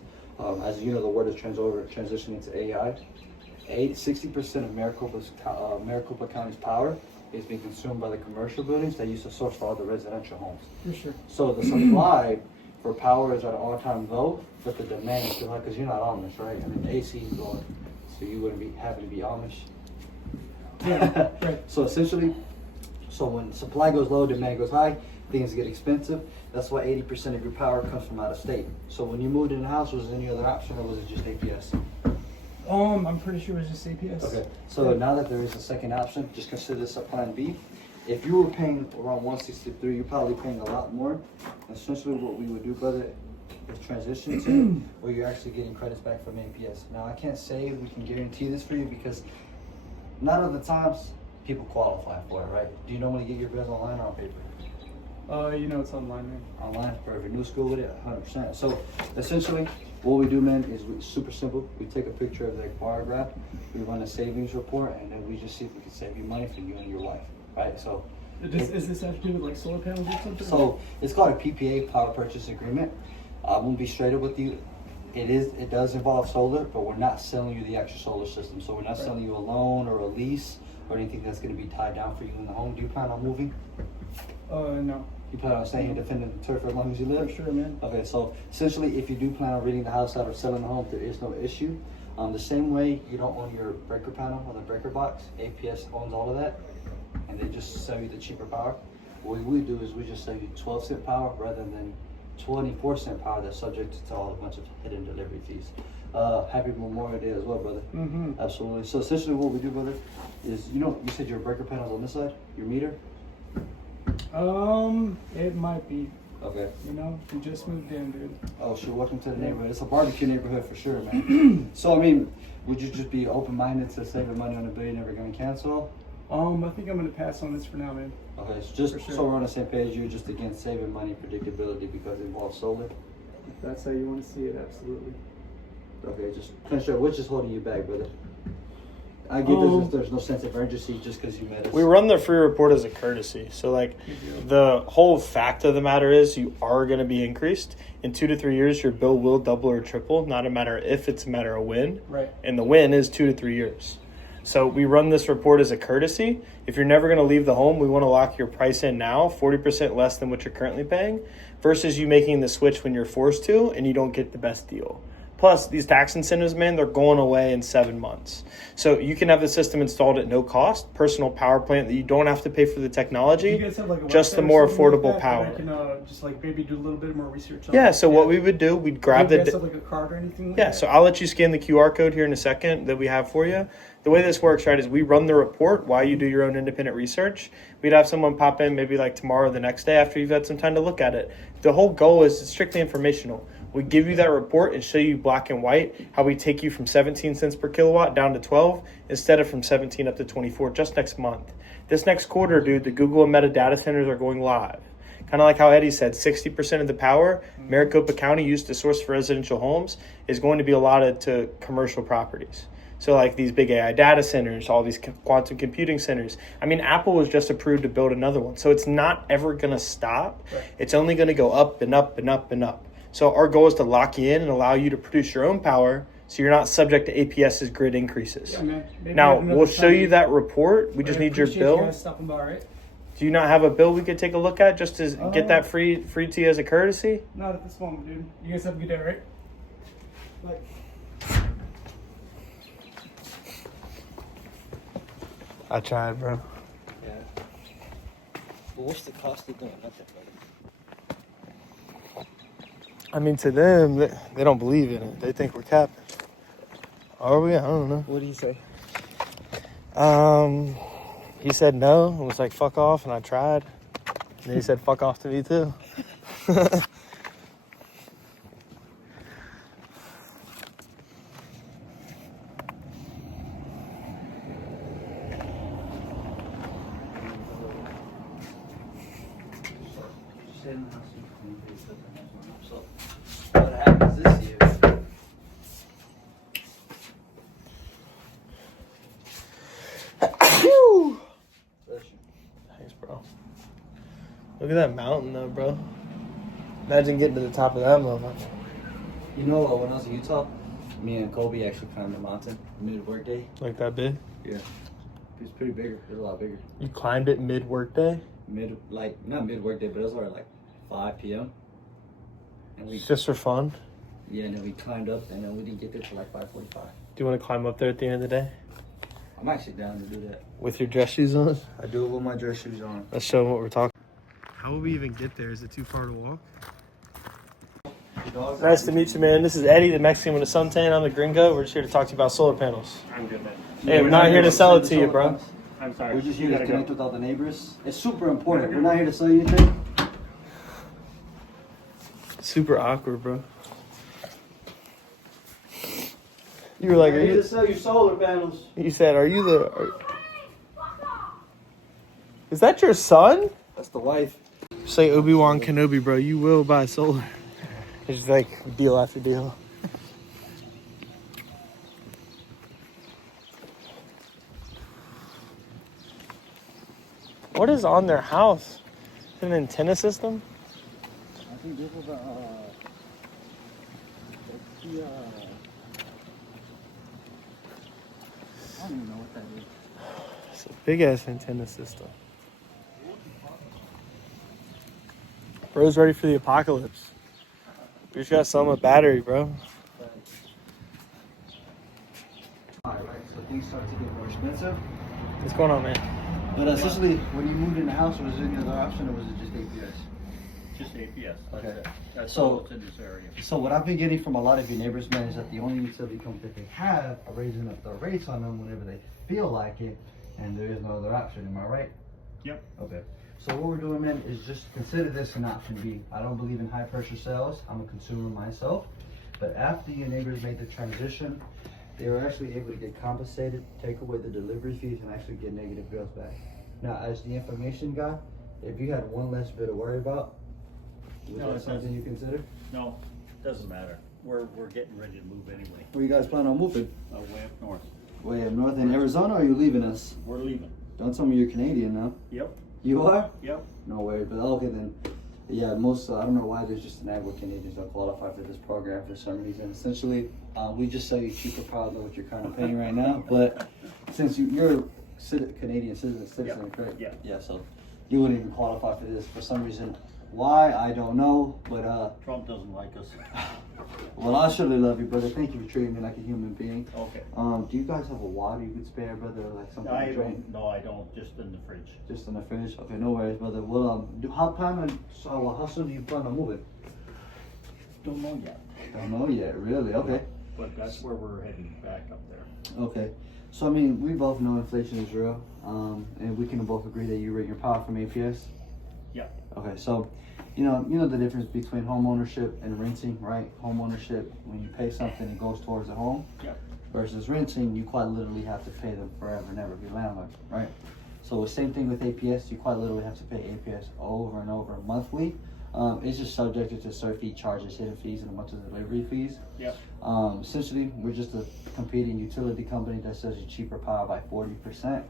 As you know, the world is transitioning to AI. 60% of Maricopa County's power is being consumed by the commercial buildings that used to source for all the residential homes. For sure. So the supply for power is at an all-time low, but the demand is still high because you're not Amish, right? I mean, the AC is going, so you wouldn't be having to be Amish. Yeah, right. So essentially, when supply goes low, demand goes high, things get expensive. That's why 80% of your power comes from out of state. So when you moved in the house, was there any other option or was it just APS? I'm pretty sure it was just APS. Okay, so now that there is a second option, just consider this a plan B. If you were paying around 163, you're probably paying a lot more. Essentially what we would do, brother, is transition to where you're actually getting credits back from APS. Now I can't say we can guarantee this for you because none of the times people qualify for it, right? Do you normally get your bills online or on paper? It's online, man. Online, perfect. New school with it, 100%. So essentially, what we do, man, is super simple. We take a picture of the bar graph, we run a savings report, and then we just see if we can save you money for you and your wife, right? So, Is this have to do with like solar panels or something? So it's called a PPA, power purchase agreement. I'm gonna be straight up with you. It does involve solar, but we're not selling you the extra solar system. So we're not selling you a loan or a lease or anything that's gonna be tied down for you in the home. Do you plan on moving? No. You plan on staying here defending the turf for as long as you live? For sure, man. Okay, so essentially, if you do plan on renting the house out or selling the home, there is no issue. The same way you don't own your breaker panel on the breaker box, APS owns all of that, and they just sell you the cheaper power. What we do is we just sell you 12-cent power rather than 24-cent power that's subject to all a bunch of hidden delivery fees. Happy Memorial Day as well, brother. Mm-hmm. Absolutely. So essentially, what we do, brother, is you said your breaker panel's on this side, your meter. It might be. Okay. We just moved in, dude. Oh, sure. Welcome to the neighborhood. It's a barbecue neighborhood for sure, man. So, I mean, would you just be open-minded to saving money on a bill you're never going to cancel? I think I'm going to pass on this for now, man. Okay, so just sure. so we're on the same page, you're just against saving money predictability because it involves solar? If that's how you want to see it, absolutely. Okay, just sure. What's just holding you back, brother? I get there's no sense of urgency just because you met us. We run the free report as a courtesy. So, like, the whole fact of the matter is you are going to be increased. In 2 to 3 years, your bill will double or triple, not a matter if, it's a matter of when. Right. And the when is 2 to 3 years. So we run this report as a courtesy. If you're never going to leave the home, we want to lock your price in now, 40% less than what you're currently paying, versus you making the switch when you're forced to and you don't get the best deal. Plus, these tax incentives, man, they're going away in 7 months. So you can have the system installed at no cost, personal power plant that you don't have to pay for the technology, You guys have like a just the website more or something affordable like that power. I can just like maybe do a little bit more research on. Yeah, so what we would do, we'd grab Do you the... guys have like a card or anything like Yeah, that? so I'll let you scan the QR code here in a second that we have for you. The way this works, right, is we run the report while you do your own independent research. We'd have someone pop in maybe like tomorrow or the next day after you've had some time to look at it. The whole goal is it's strictly informational. We give you that report and show you black and white how we take you from 17 cents per kilowatt down to 12 instead of from 17 up to 24 just next month. This next quarter, dude, the Google and Meta data centers are going live. Kind of like how Eddie said, 60% of the power Maricopa County used to source for residential homes is going to be allotted to commercial properties. So like these big AI data centers, all these quantum computing centers. I mean, Apple was just approved to build another one. So it's not ever going to stop. Right. It's only going to go up and up and up and up. So our goal is to lock you in and allow you to produce your own power so you're not subject to APS's grid increases. Yeah, man. Now, we'll show you that report. We just need your bill. You guys stopping by, right? Do you not have a bill we could take a look at just to get that free to you as a courtesy? Not at this moment, dude. You guys have a good day, right? Bye. I tried, bro. Yeah. Well, what's the cost of doing nothing, brother? I mean, to them, they don't believe in it. They think we're capping. Are we? I don't know. What do you say? He said no. It was like, fuck off, and I tried. And then he said, fuck off to me, too. So what happens this year? Thanks, bro. Look at that mountain, though, bro. Imagine getting to the top of that motherfucker. You know, when I was in Utah, me and Kobe actually climbed the mountain mid-workday. Like that big? Yeah. It was pretty bigger. It was a lot bigger. You climbed it mid-workday? Not mid-workday, but it was already like 5 p.m. And we Just for fun? Yeah, and then we climbed up, and then we didn't get there till like 5:45. Do you want to climb up there at the end of the day? I'm actually down to do that. With your dress shoes on? I do it with my dress shoes on. Let's show them what we're talking. How will we even get there? Is it too far to walk? Nice to meet you, man. This is Eddie, the Mexican with a suntan. I'm the gringo. We're just here to talk to you about solar panels. I'm good, man. Hey, we're not here to sell it to you, bro. I'm sorry. We're just here to connect with all the neighbors. It's super important. We're not here to sell you anything. Super awkward, bro. You were like, We're are here you? to sell you solar panels. You said, are you the? Is that your son? That's the wife. Say Obi-Wan Kenobi, bro. You will buy solar. It's like deal after deal. What is on their house? Is it an antenna system? I think this was I don't even know what that is. It's a big ass antenna system. Bro's ready for the apocalypse. We just gotta sell him a battery, bro. Alright, so things start to get more expensive. What's going on, man? But essentially, when you moved in the house, was there any other option, or was it just APS? Just APS. That's Okay. it. That's So- all that's in this area. So what I've been getting from a lot of your neighbors, man, is that the only utility company that they have are raising up the rates on them whenever they feel like it, and there is no other option. Am I right? Yep. Okay. So what we're doing, man, is just consider this an option B. I don't believe in high pressure sales. I'm a consumer myself. But after your neighbors made the transition, they were actually able to get compensated, take away the delivery fees, and actually get negative bills back. Now, as the information guy, if you had one less bit to worry about, was No, that it something doesn't. you consider? No, doesn't matter. We're getting ready to move anyway. Where you guys plan on moving? Way up north. Way up north in Arizona, or are you leaving us? We're leaving. Don't tell me you're Canadian now. Yep. You are? Yep. No worries, but okay then. Yeah, most, I don't know why there's just an ad where Canadians don't qualify for this program for some reason. Essentially, we just sell you cheaper power than what you're kind of paying right now. But since you're a Canadian citizen, correct? Yeah. Yeah, so you wouldn't even qualify for this for some reason. Why, I don't know, but Trump doesn't like us. well, I surely love you, brother. Thank you for treating me like a human being. Okay. Do you guys have a water you could spare, brother, or like something to drink? No, I don't. Just in the fridge. Just in the fridge? Okay, no worries, brother. Well, how soon do you plan on moving? Don't know yet. Don't know yet, really? Okay. But that's where we're heading back up there. Okay. So, I mean, we both know inflation is real, and we can both agree that you rent your power from APS? Yeah. Okay, so, you know the difference between home ownership and renting, right? Home ownership, when you pay something, it goes towards the home. Yeah. Versus renting, you quite literally have to pay them forever and ever, your landlord, right? So the same thing with APS, you quite literally have to pay APS over and over monthly. It's just subjected to certain fee charges, hidden fees, and a bunch of delivery fees. Yep. Essentially, we're just a competing utility company that sells you cheaper power by 40%.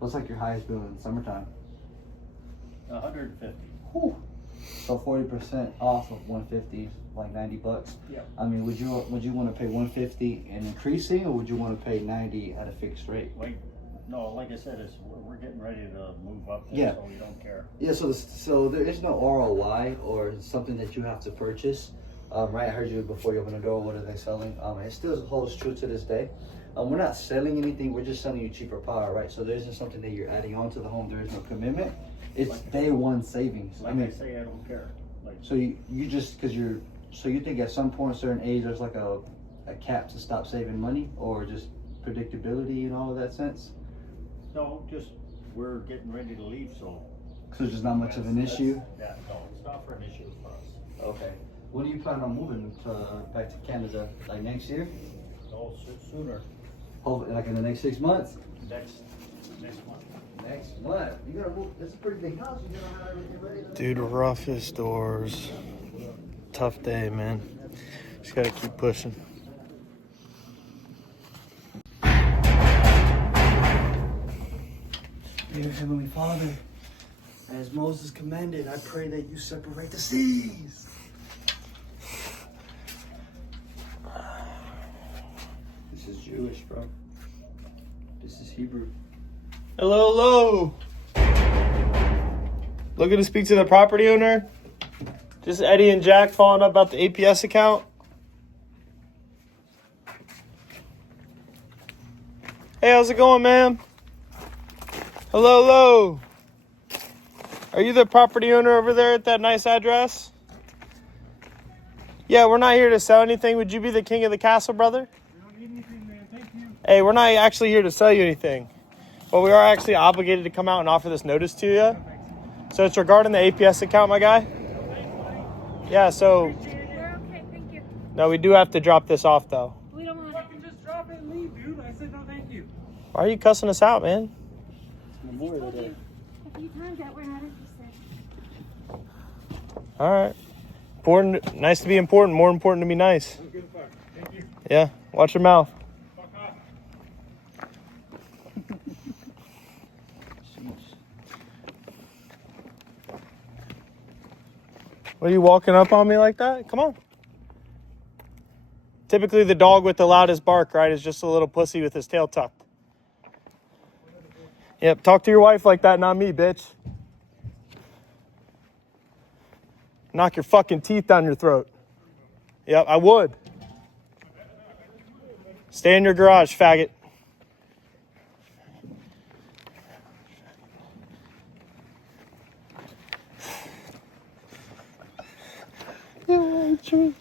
What's like your highest bill in the summertime? 150. Whew. So 40% off of 150 is like $90. Yeah. I mean, would you want to pay 150 and increasing, or would you want to pay 90 at a fixed rate? Like I said, we're getting ready to move up there, Yeah. so we don't care. Yeah. So there is no ROI or something that you have to purchase. Right? I heard you before you open the door. What are they selling? It still holds true to this day. We're not selling anything. We're just selling you cheaper power, right? So there isn't something that you're adding on to the home. There is no commitment. It's day one savings. Like I say, I don't care. So you just so you think at some point, certain age, there's like a cap to stop saving money, or just predictability in all of that sense? No, just we're getting ready to leave, so. So it's just not much of an issue. Yeah, no, it's not for an issue for us. Okay. When do you plan on moving back to Canada? Like next year? No, sooner, Hopefully, like in the next 6 months? next month. Next month. You gotta move. It's a pretty big house. You gotta have everything ready. Dude, roughest doors. Tough day, man. Just gotta keep pushing. Dear Heavenly Father, as Moses commanded, I pray that you separate the seas. This is Jewish, bro. This is Hebrew. Hello, hello. Looking to speak to the property owner? Just Eddie and Jack following up about the APS account. Hey, how's it going, ma'am? Hello, hello. Are you the property owner over there at that nice address? Yeah, we're not here to sell anything. Would you be the king of the castle, brother? We don't need anything, man. Thank you. Hey, we're not actually here to sell you anything. But we are actually obligated to come out and offer this notice to you. So it's regarding the APS account, my guy. Yeah, so... We're okay, thank you. No, we do have to drop this off, though. We don't want Fucking just drop it and leave, dude. I said no thank you. Why are you cussing us out, man? Memorial Day. a few times that we're not interested. All right. Important. Nice to be important. More important to be nice. Good fuck. Thank you. Yeah. Watch your mouth. Fuck off. What are you walking up on me like that? Come on. Typically, the dog with the loudest bark, right, is just a little pussy with his tail tucked. Yep. Talk to your wife like that, not me, bitch. Knock your fucking teeth down your throat. Yep, I would. Stay in your garage, faggot.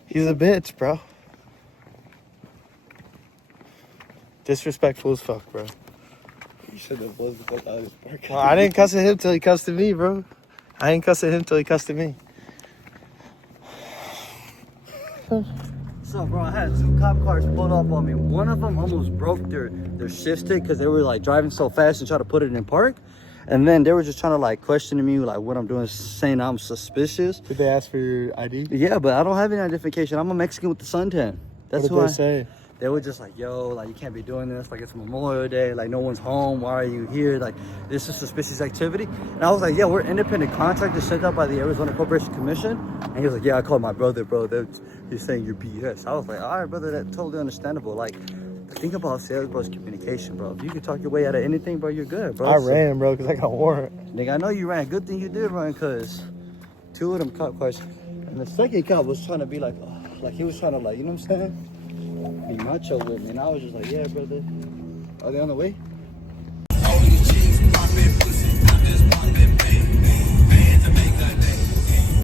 He's a bitch, bro. Disrespectful as fuck, bro. You should have blown the fuck out of his park. Well, I didn't cuss at him till he cussed at me, bro. I didn't cuss at him till he cussed at me. So, bro, I had 2 cop cars pulled up on me. One of them almost broke their shift stick because they were like driving so fast and trying to put it in park. And then they were just trying to like questioning me, like what I'm doing, saying I'm suspicious. Did they ask for your ID? Yeah, but I don't have any identification. I'm a Mexican with the suntan. That's What did who they say? They were just like, yo, like you can't be doing this. Like it's Memorial Day. Like no one's home. Why are you here? Like this is suspicious activity. And I was like, yeah, we're independent contractors sent out by the Arizona Corporation Commission. And he was like, yeah, I called my brother, bro. He's saying you're BS. I was like, all right, brother, that's totally understandable. Like, think about sales, bro, communication, bro. If you can talk your way out of anything, bro, you're good, bro. I ran, bro, because I got a warrant. Nigga, I know you ran. Good thing you did run, because 2 of them cop cars. And the second cop was trying to be like, oh, like he was trying to, like, you know what I'm saying? Be macho with me. And I was just like, yeah, brother. Are they on the way?